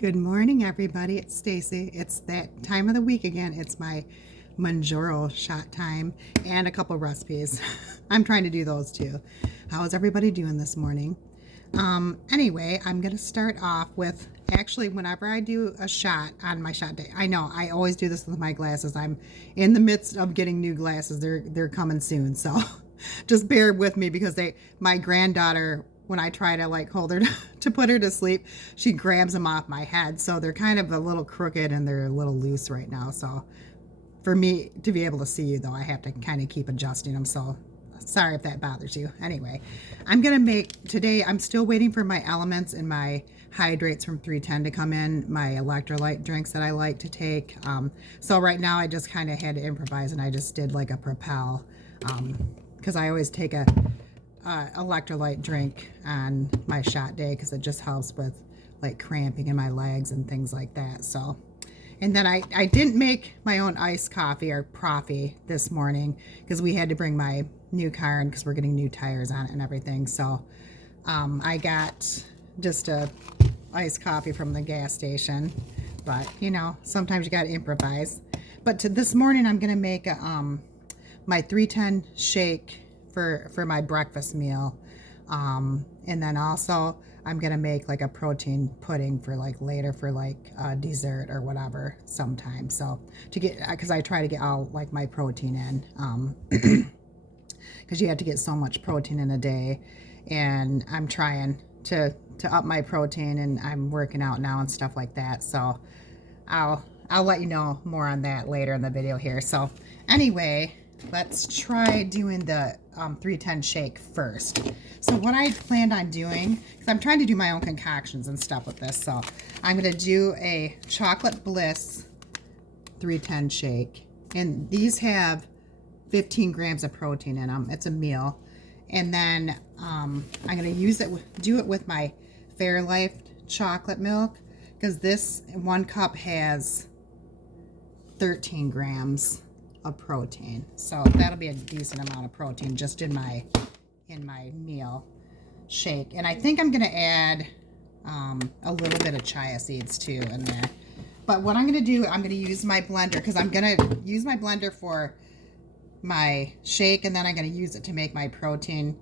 Good morning, everybody. It's Stacy. It's that time of the week again. It's my Mounjoro shot time and a couple recipes. I'm trying to do those too. How is everybody doing this morning? Anyway, I'm going to start off with, actually, whenever I do a shot on my shot day, I know I always do this with my glasses. I'm in the midst of getting new glasses. They're coming soon. So just bear with me because my granddaughter, when I try to like hold her to put her to sleep, she grabs them off my head. So they're kind of a little crooked and they're a little loose right now. So for me to be able to see you though, I have to kind of keep adjusting them. So sorry if that bothers you. Anyway, I'm going to make today, I'm still waiting for my elements and my hydrates from 310 to come in, my electrolyte drinks that I like to take. So right now I just kind of had to improvise and I just did like a Propel because I always take a electrolyte drink on my shot day because it just helps with like cramping in my legs and things like that. So, and then I didn't make my own iced coffee or proffee this morning because we had to bring my new car in because we're getting new tires on it and everything. So I got just a iced coffee from the gas station, but you know, sometimes you got to improvise. But this morning I'm gonna make a, my 310 shake for my breakfast meal, and then also I'm gonna make like a protein pudding for like later for like dessert or whatever sometime. So to get, because I try to get all like my protein in, because you have to get so much protein in a day, and I'm trying to up my protein, and I'm working out now and stuff like that. So I'll let you know more on that later in the video here. So anyway, let's try doing the 310 shake first. So what I planned on doing, because I'm trying to do my own concoctions and stuff with this, so I'm going to do a chocolate bliss 310 shake, and these have 15 grams of protein in them. It's a meal. And then I'm going to use it do it with my Fairlife chocolate milk, because this 1 cup has 13 grams of protein, so that'll be a decent amount of protein just in my meal shake. And I think I'm gonna add a little bit of chia seeds too in there. But what I'm gonna do, I'm gonna use my blender, because I'm gonna use my blender for my shake, and then I'm gonna use it to make my protein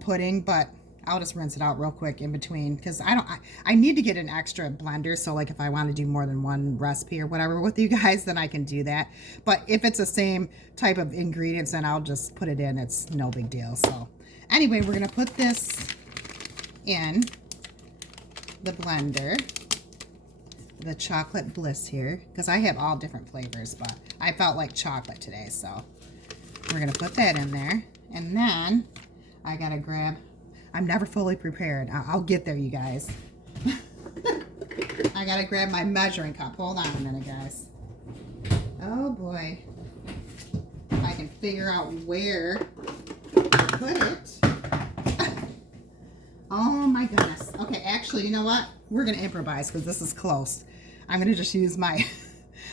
pudding. But I'll just rinse it out real quick in between, because I need to get an extra blender, so like if I want to do more than one recipe or whatever with you guys, then I can do that. But if it's the same type of ingredients, then I'll just put it in. It's no big deal. So anyway, we're gonna put this in the blender, the chocolate bliss here, because I have all different flavors, but I felt like chocolate today, so we're gonna put that in there. And then I gotta grab, I'm never fully prepared. I'll get there, you guys. I gotta grab my measuring cup. Hold on a minute, guys. Oh boy. If I can figure out where to put it. Oh my goodness. Okay, actually, you know what? We're gonna improvise because this is close. I'm gonna just use my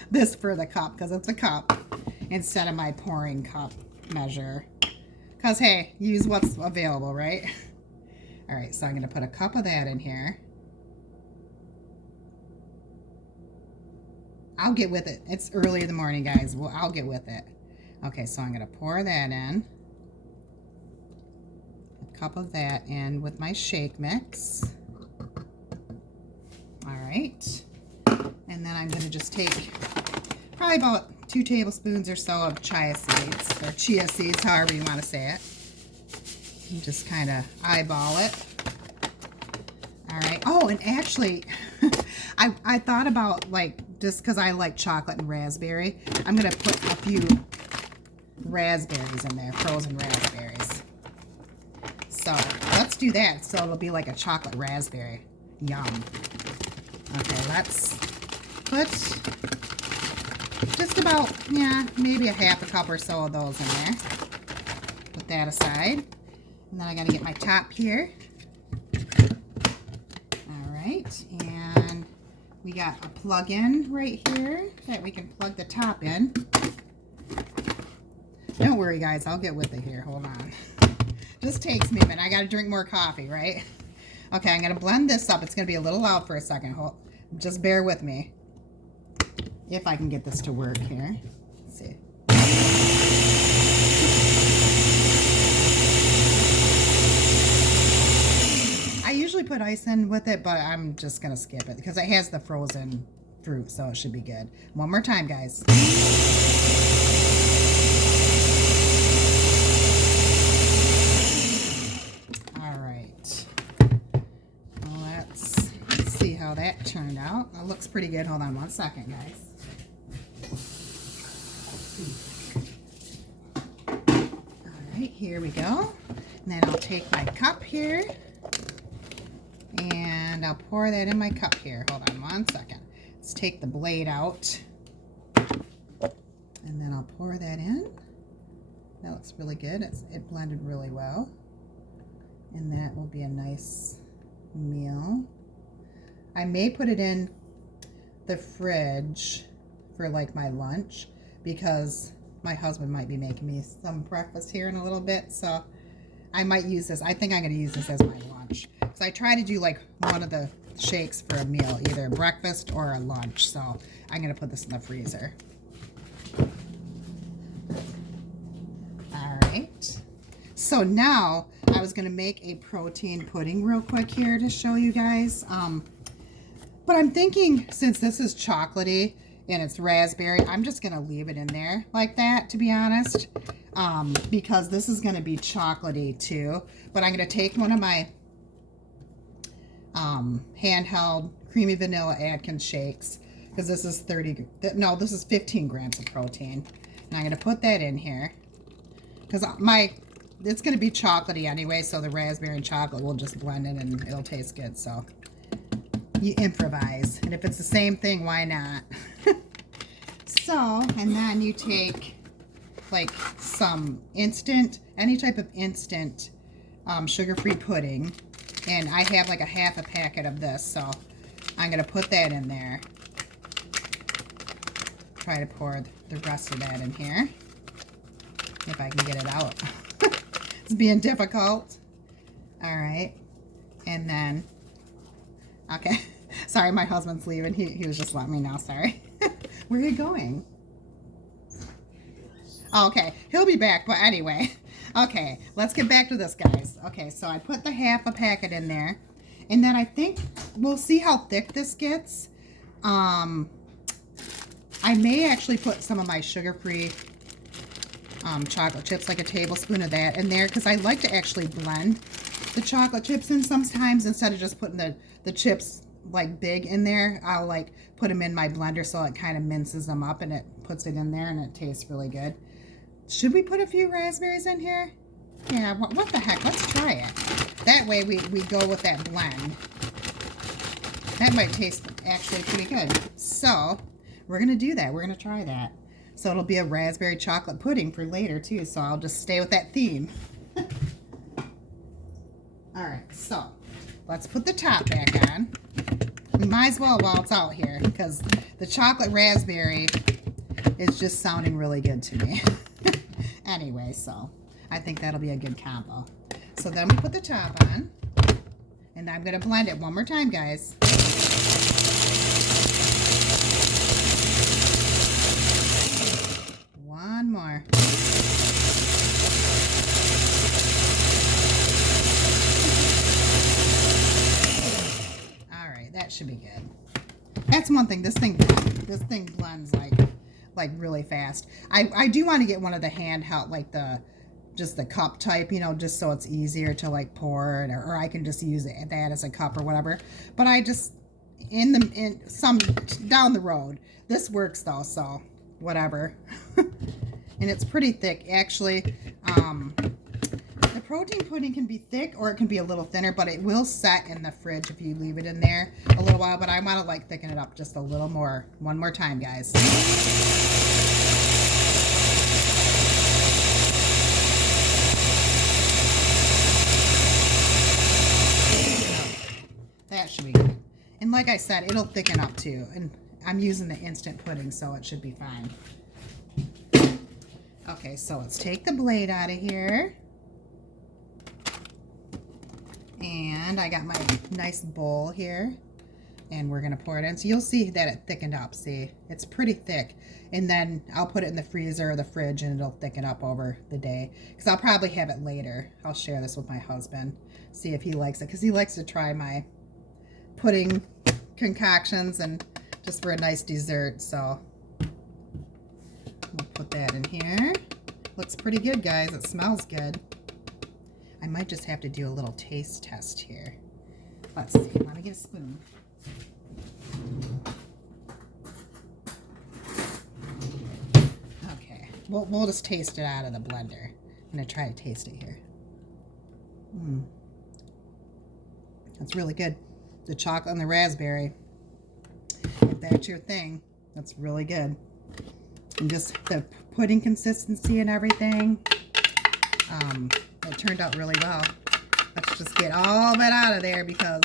this for the cup, because it's a cup, instead of my pouring cup measure. Because hey, use what's available, right? All right, so I'm going to put a cup of that in here. I'll get with it. It's early in the morning, guys. Well, I'll get with it. Okay, so I'm going to pour that in. A cup of that in with my shake mix. All right. And then I'm going to just take probably about 2 tablespoons or so of chia seeds, however you want to say it. You just kind of eyeball it. All right. Oh, and actually, I thought about, like, just because I like chocolate and raspberry, I'm going to put a few raspberries in there, frozen raspberries. So let's do that. So it'll be like a chocolate raspberry. Yum. Okay, let's put just about, yeah, maybe a half a cup or so of those in there. Put that aside. And then I got to get my top here. All right, and we got a plug-in right here that we can plug the top in. Don't worry, guys, I'll get with it here. Hold on. Just takes me a minute. I got to drink more coffee, right? Okay, I'm going to blend this up. It's going to be a little loud for a second. Just bear with me. If I can get this to work here. Let's see. I usually put ice in with it, but I'm just going to skip it because it has the frozen fruit, so it should be good. One more time, guys. All right. Let's see how that turned out. It looks pretty good. Hold on one second, guys. Alright, here we go. And then I'll take my cup here and I'll pour that in my cup here. Hold on one second. Let's take the blade out and then I'll pour that in. That looks really good. It blended really well. And that will be a nice meal. I may put it in the fridge for like my lunch because my husband might be making me some breakfast here in a little bit, so I might use this. I think I'm going to use this as my lunch because I try to do like one of the shakes for a meal, either breakfast or a lunch, so I'm going to put this in the freezer. All right, so now I was going to make a protein pudding real quick here to show you guys, but I'm thinking since this is chocolatey and it's raspberry, I'm just going to leave it in there like that, to be honest, because this is going to be chocolatey too. But I'm going to take one of my handheld creamy vanilla Atkins shakes, because this is 15 grams of protein. And I'm going to put that in here because it's going to be chocolatey anyway, so the raspberry and chocolate will just blend in and it'll taste good. So you improvise, and if it's the same thing, why not? So, and then you take like some any type of instant sugar-free pudding, and I have like a half a packet of this, so I'm going to put that in there. Try to pour the rest of that in here if I can get it out. It's being difficult. All right, and then okay, sorry, my husband's leaving. He was just letting me know. Sorry. Where are you going? Oh, okay, he'll be back, but anyway. Okay, let's get back to this, guys. Okay, so I put the half a packet in there, and then I think we'll see how thick this gets. I may actually put some of my sugar-free chocolate chips, like a tablespoon of that in there, because I like to actually blend the chocolate chips in sometimes instead of just putting the chips like big in there. I'll like put them in my blender so it kind of minces them up and it puts it in there and it tastes really good. Should we put a few raspberries in here? Yeah, what the heck? Let's try it. That way we go with that blend. That might taste actually pretty good. So we're going to do that. We're going to try that. So it'll be a raspberry chocolate pudding for later too. So I'll just stay with that theme. All right, so let's put the top back on. We might as well while it's out here, because the chocolate raspberry is just sounding really good to me. Anyway, so I think that'll be a good combo. So then we put the top on, and I'm going to blend it one more time, guys. One more. That should be good. That's one thing. This thing blends like really fast. I do want to get one of the handheld, like just the cup type, you know, just so it's easier to like pour it, or I can just use that as a cup or whatever. But I just in some down the road. This works though, so whatever. And it's pretty thick actually. The protein pudding can be thick or it can be a little thinner, but it will set in the fridge if you leave it in there a little while. But I want to like thicken it up just a little more. One more time, guys. That should be good. And like I said, it'll thicken up too. And I'm using the instant pudding, so it should be fine. Okay, so let's take the blade out of here. And I got my nice bowl here. And we're going to pour it in. So you'll see that it thickened up. See, it's pretty thick. And then I'll put it in the freezer or the fridge and it'll thicken up over the day. Because I'll probably have it later. I'll share this with my husband. See if he likes it. Because he likes to try my pudding concoctions and just for a nice dessert. So we'll put that in here. Looks pretty good, guys. It smells good. I might just have to do a little taste test here. Let's see. Let me get a spoon. Okay, we'll just taste it out of the blender. I'm gonna try to taste it here. That's really good. The chocolate and the raspberry. If that's your thing, that's really good. And just the pudding consistency and everything. It turned out really well. Let's just get all of it out of there because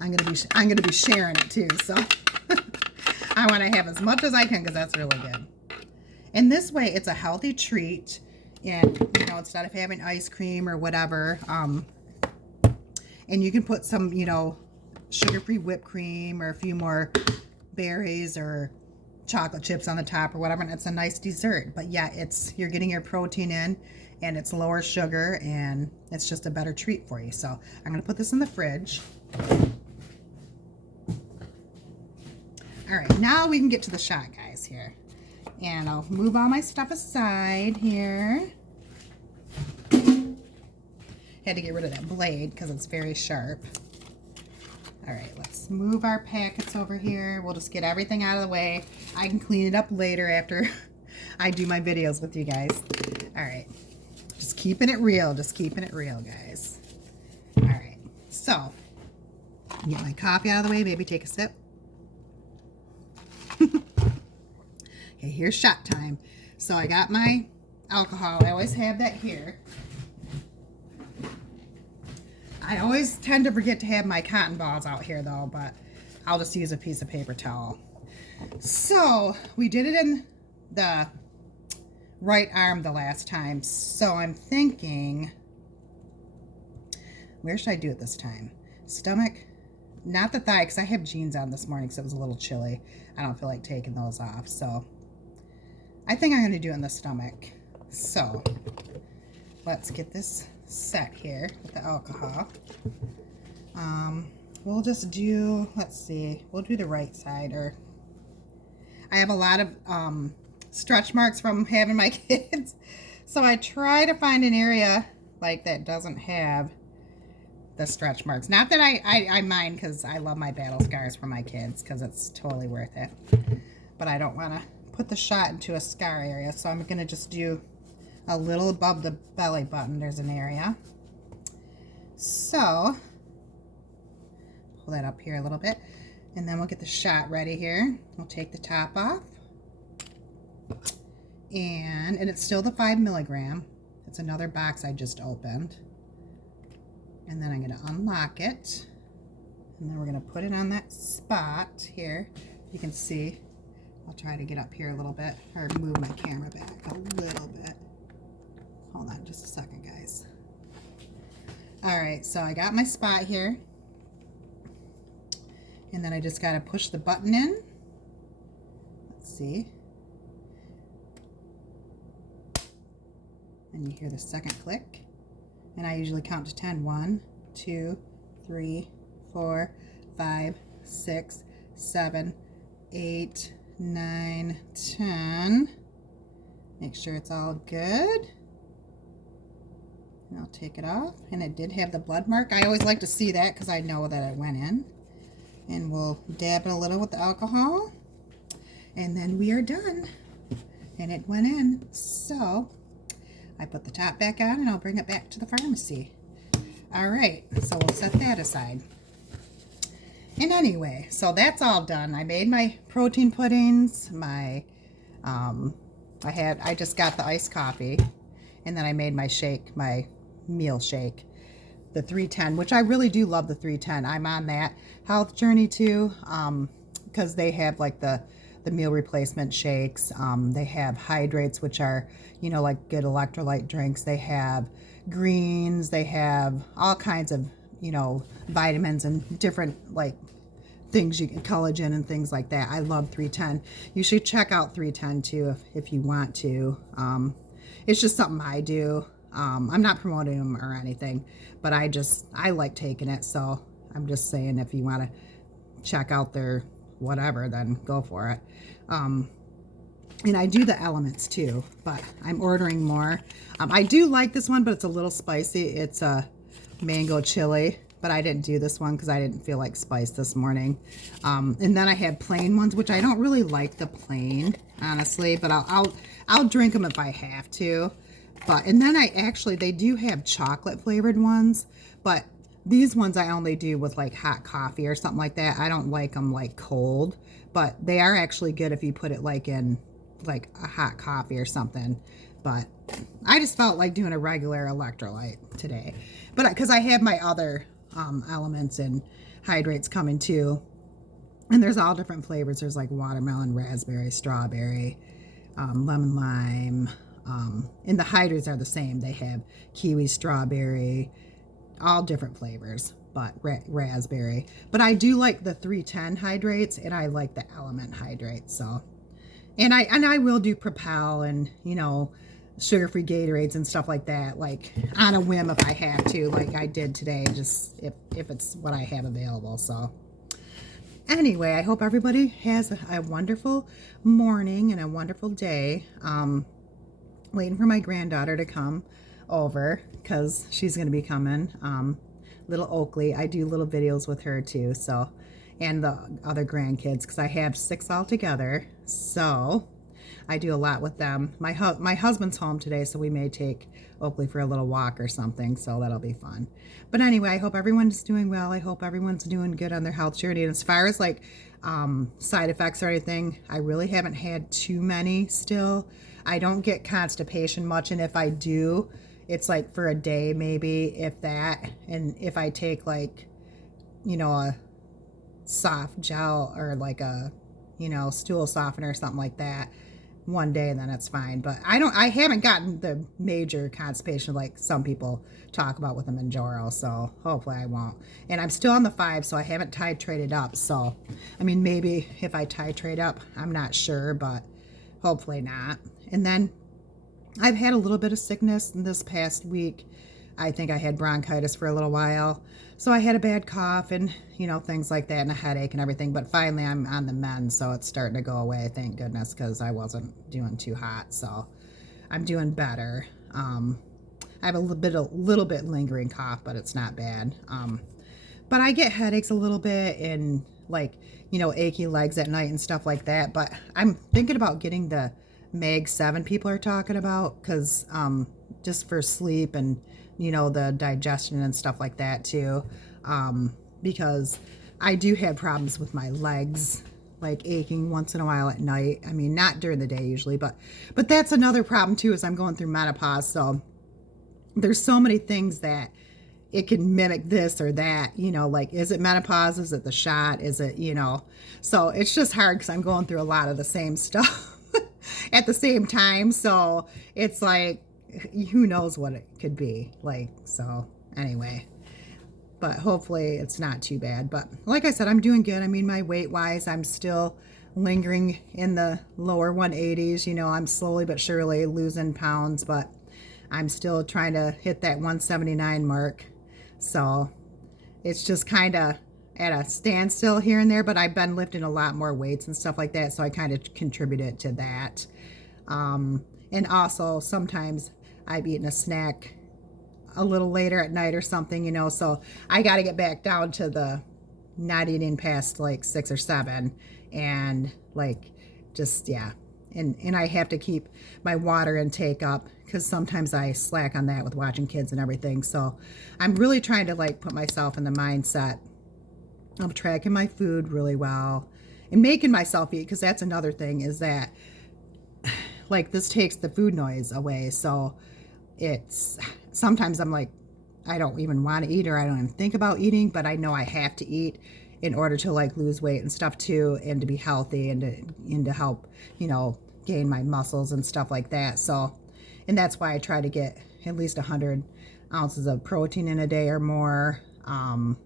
I'm gonna be sharing it too. So I want to have as much as I can because that's really good. And this way, it's a healthy treat. And you know, instead of having ice cream or whatever, and you can put some, you know, sugar-free whipped cream or a few more berries or chocolate chips on the top or whatever, and it's a nice dessert. But yeah, you're getting your protein in, and it's lower sugar, and it's just a better treat for you. So I'm gonna put this in the fridge. All right, now we can get to the shot, guys, here. And I'll move all my stuff aside here. Had to get rid of that blade because it's very sharp. All right, let's move our packets over here. We'll just get everything out of the way. I can clean it up later after I do my videos with you guys. All right, just keeping it real, guys. All right, so get my coffee out of the way, maybe take a sip. Okay, here's shot time. So I got my alcohol. I always have that here. I always tend to forget to have my cotton balls out here though, but I'll just use a piece of paper towel. So we did it in the right arm the last time. So I'm thinking, where should I do it this time? Stomach? Not the thigh, because I have jeans on this morning because it was a little chilly. I don't feel like taking those off. So I think I'm going to do it in the stomach. So let's get this set here with the alcohol. We'll just do, let's see, we'll do the right side. Or I have a lot of stretch marks from having my kids. So I try to find an area like that doesn't have the stretch marks. Not that I mind, because I love my battle scars for my kids because it's totally worth it. But I don't want to put the shot into a scar area, so I'm going to just do a little above the belly button. There's an area. So pull that up here a little bit, and then we'll get the shot ready here. We'll take the top off, and it's still the 5 milligram. It's another box I just opened. And then I'm going to unlock it, and then we're going to put it on that spot here. You can see. I'll try to get up here a little bit, or move my camera back a little bit. Hold on just a second, guys. All right, so I got my spot here, and then I just got to push the button in. Let's see. And you hear the second click. And I usually count to 10. 1, 2, 3, 4, 5, 6, 7, 8, 9, 10. Make sure it's all good. And I'll take it off. And it did have the blood mark. I always like to see that because I know that it went in. And we'll dab it a little with the alcohol. And then we are done. And it went in. So I put the top back on, and I'll bring it back to the pharmacy. All right, so we'll set that aside. And anyway, so that's all done. I made my protein puddings. I just got the iced coffee, and then I made my shake, my meal shake, the 310, which I really do love the 310. I'm on that health journey too, because they have like the meal replacement shakes. They have hydrates, which are, you know, like good electrolyte drinks. They have greens. They have all kinds of, you know, vitamins and different like things, you can collagen and things like that. I love 310. You should check out 310 too if you want to. It's just something I do. I'm not promoting them or anything, but I like taking it. So I'm just saying, if you want to check out their whatever, then go for it. And I do the elements too, but I'm ordering more. I do like this one, but it's a little spicy. It's a mango chili, but I didn't do this one because I didn't feel like spice this morning. And then I had plain ones, which I don't really like the plain, honestly, but I'll drink them if I have to. And then they do have chocolate flavored ones, but these ones I only do with like hot coffee or something like that. I don't like them like cold, but they are actually good if you put it like in like a hot coffee or something. But I just felt like doing a regular electrolyte today, but because I have my other elements and hydrates coming too, and there's all different flavors. There's like watermelon, raspberry, strawberry, lemon lime, and the hydrates are the same. They have kiwi, strawberry, all different flavors, but raspberry. But I do like the 310 hydrates, and I like the element hydrates. So, and I will do Propel and, you know, sugar-free Gatorades and stuff like that, like on a whim if I have to, like I did today, just if it's what I have available. So anyway, I hope everybody has a wonderful morning and a wonderful day. Waiting for my granddaughter to come over because she's going to be coming. Little Oakley, I do little videos with her too, so, and the other grandkids, because I have 6 altogether, so I do a lot with them. My husband's home today, so we may take Oakley for a little walk or something, so that'll be fun. But anyway, I hope everyone's doing well. I hope everyone's doing good on their health journey. And as far as like side effects or anything, I really haven't had too many still. I don't get constipation much, and if I do, it's like for a day maybe, if that. And if I take like, you know, a soft gel or like a, you know, stool softener or something like that one day, then it's fine. But I haven't gotten the major constipation like some people talk about with the Mounjoro, so hopefully I won't. And I'm still on the 5, so I haven't titrated up. So, I mean, maybe if I titrate up, I'm not sure, but hopefully not. And then I've had a little bit of sickness in this past week. I think I had bronchitis for a little while. So I had a bad cough and, you know, things like that, and a headache and everything. But finally I'm on the mend, so it's starting to go away, thank goodness, because I wasn't doing too hot. So I'm doing better. I have a little bit lingering cough, but it's not bad. But I get headaches a little bit and like, you know, achy legs at night and stuff like that. But I'm thinking about getting the Mag 7 people are talking about, because just for sleep and, you know, the digestion and stuff like that too, because I do have problems with my legs, like aching once in a while at night. I mean, not during the day usually, but that's another problem too, is I'm going through menopause. So there's so many things that it can mimic this or that, you know, like, is it menopause? Is it the shot? Is it, you know, so it's just hard because I'm going through a lot of the same stuff at the same time. So it's like, who knows what it could be like. So anyway, but hopefully it's not too bad. But like I said, I'm doing good. I mean, my weight wise, I'm still lingering in the lower 180s. You know, I'm slowly but surely losing pounds, but I'm still trying to hit that 179 mark. So it's just kind of at a standstill here and there, but I've been lifting a lot more weights and stuff like that, so I kind of contributed to that. And also sometimes I've eaten a snack a little later at night or something, you know, so I got to get back down to the not eating past like 6 or 7, and like just, yeah. And I have to keep my water intake up, because sometimes I slack on that with watching kids and everything. So I'm really trying to like put myself in the mindset of tracking my food really well and making myself eat, because that's another thing, is that like this takes the food noise away. So it's sometimes I'm like, I don't even want to eat, or I don't even think about eating, but I know I have to eat in order to like lose weight and stuff too, and to be healthy, and to help, you know, gain my muscles and stuff like that. So, and that's why I try to get at least 100 ounces of protein in a day or more. And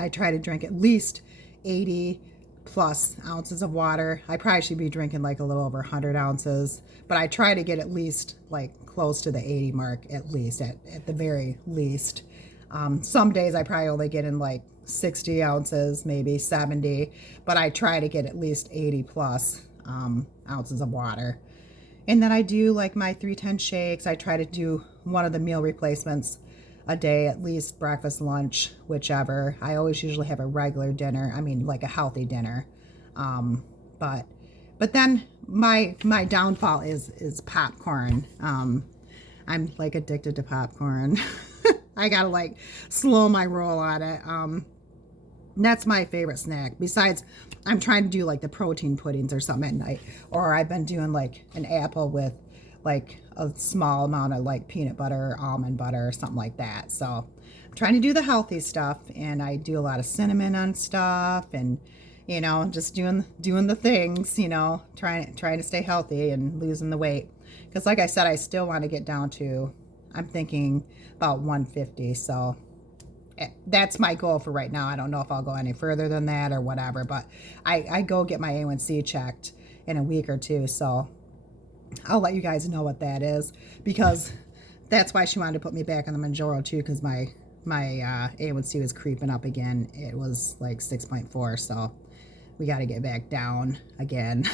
I try to drink at least 80 plus ounces of water. I probably should be drinking like a little over 100 ounces, but I try to get at least like close to the 80 mark, at least, at the very least. Some days I probably only get in like 60 ounces, maybe 70, but I try to get at least 80 plus ounces of water. And then I do like my 310 shakes. I try to do one of the meal replacements a day, at least breakfast, lunch, whichever. I always usually have a regular dinner. I mean, like a healthy dinner. But then my downfall is popcorn. I'm like addicted to popcorn. I gotta like slow my roll on it. That's my favorite snack. Besides, I'm trying to do like the protein puddings or something at night. Or I've been doing like an apple with like a small amount of like peanut butter, almond butter, or something like that. So I'm trying to do the healthy stuff, and I do a lot of cinnamon on stuff, and you know, just doing the things, you know, trying to stay healthy and losing the weight. Because like I said, I still want to get down to, I'm thinking about 150. So that's my goal for right now. I don't know if I'll go any further than that or whatever, but I go get my A1C checked in a week or two. So I'll let you guys know what that is, because that's why she wanted to put me back on the Mounjoro too, because my A1C was creeping up again. It was like 6.4, so we got to get back down again.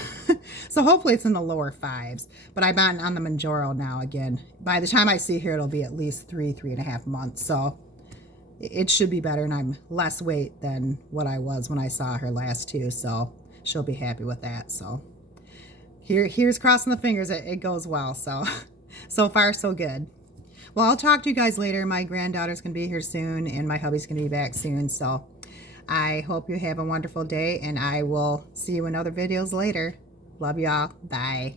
So hopefully it's in the lower fives, but I'm on the Mounjoro now again. By the time I see her, it'll be at least 3.5 months, so it should be better, and I'm less weight than what I was when I saw her last too, so she'll be happy with that. So here's crossing the fingers it goes well. So far so good. Well, I'll talk to you guys later. My granddaughter's gonna be here soon, and my hubby's gonna be back soon. So I hope you have a wonderful day, and I will see you in other videos later. Love y'all. Bye.